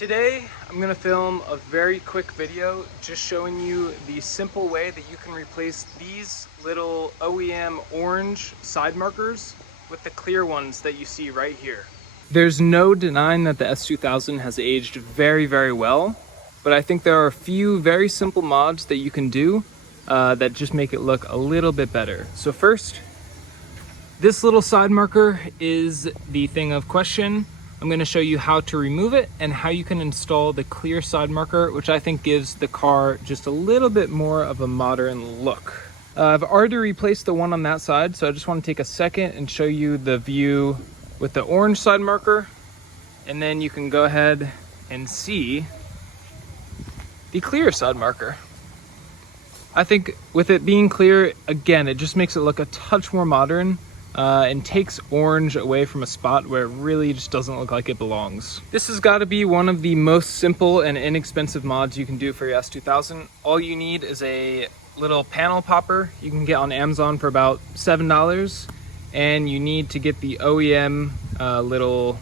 Today, I'm going to film a very quick video just showing you the simple way that you can replace these little OEM orange side markers with the clear ones that you see right here. There's no denying that the S2000 has aged very, very well, but I think there are a few very simple mods that you can do that just make it look a little bit better. So first, this little side marker is the thing of question. I'm going to show you how to remove it and how you can install the clear side marker, which I think gives the car just a little bit more of a modern look. I've already replaced the one on that side, so I just want to take a second and show you the view with the orange side marker, and then you can go ahead and see the clear side marker. I think with it being clear, again, it just makes it look a touch more modern. And takes orange away from a spot where it really just doesn't look like it belongs. This has got to be one of the most simple and inexpensive mods you can do for your S2000. All you need is a little panel popper you can get on Amazon for about $7, and you need to get the OEM little,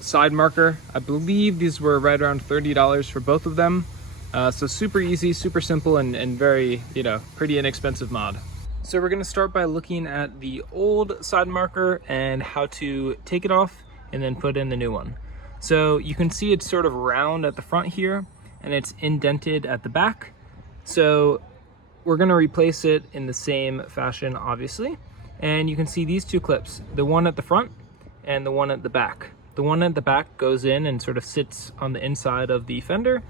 side marker. I believe these were right around $30 for both of them. So super easy, super simple, and very, pretty inexpensive mod. So we're going to start by looking at the old side marker and how to take it off and then put in the new one. So you can see it's sort of round at the front here and it's indented at the back. So we're going to replace it in the same fashion, obviously. And you can see these two clips, the one at the front and the one at the back. The one at the back goes in and sort of sits on the inside of the fender,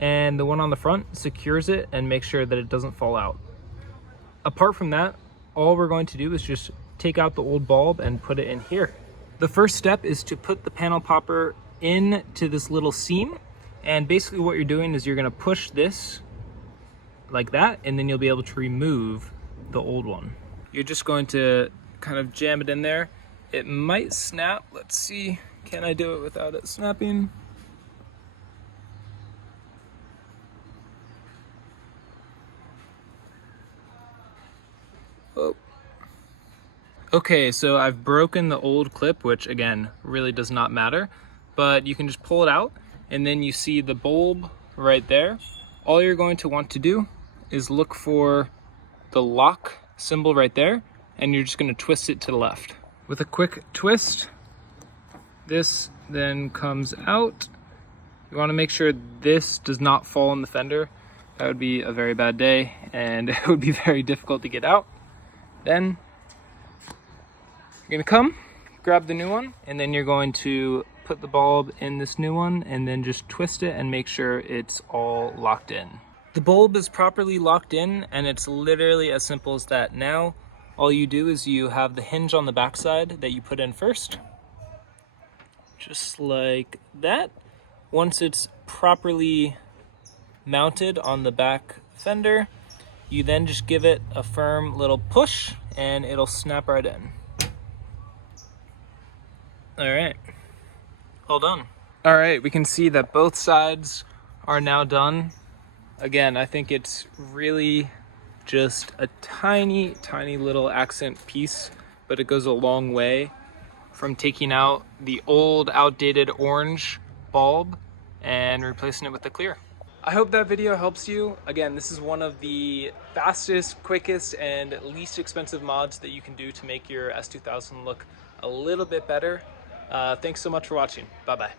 and the one on the front secures it and makes sure that it doesn't fall out. Apart from that, all we're going to do is just take out the old bulb and put it in here. The first step is to put the panel popper into this little seam. And basically what you're doing is you're gonna push this like that, and then you'll be able to remove the old one. You're just going to kind of jam it in there. It might snap. Let's see, can I do it without it snapping? Oh. Okay, so I've broken the old clip, which again, really does not matter, but you can just pull it out and then you see the bulb right there. All you're going to want to do is look for the lock symbol right there, and you're just going to twist it to the left. With a quick twist, this then comes out. You want to make sure this does not fall in the fender. That would be a very bad day and it would be very difficult to get out. Then you're gonna come, grab the new one, and then you're going to put the bulb in this new one and then just twist it and make sure it's all locked in. The bulb is properly locked in and it's literally as simple as that. Now, all you do is you have the hinge on the backside that you put in first, just like that. Once it's properly mounted on the back fender, you then just give it a firm little push and it'll snap right in. All right, all done. All right, we can see that both sides are now done. Again, I think it's really just a tiny, tiny little accent piece, but it goes a long way from taking out the old, outdated orange bulb and replacing it with the clear. I hope that video helps you. Again, this is one of the fastest, quickest, and least expensive mods that you can do to make your S2000 look a little bit better. Thanks so much for watching. Bye-bye.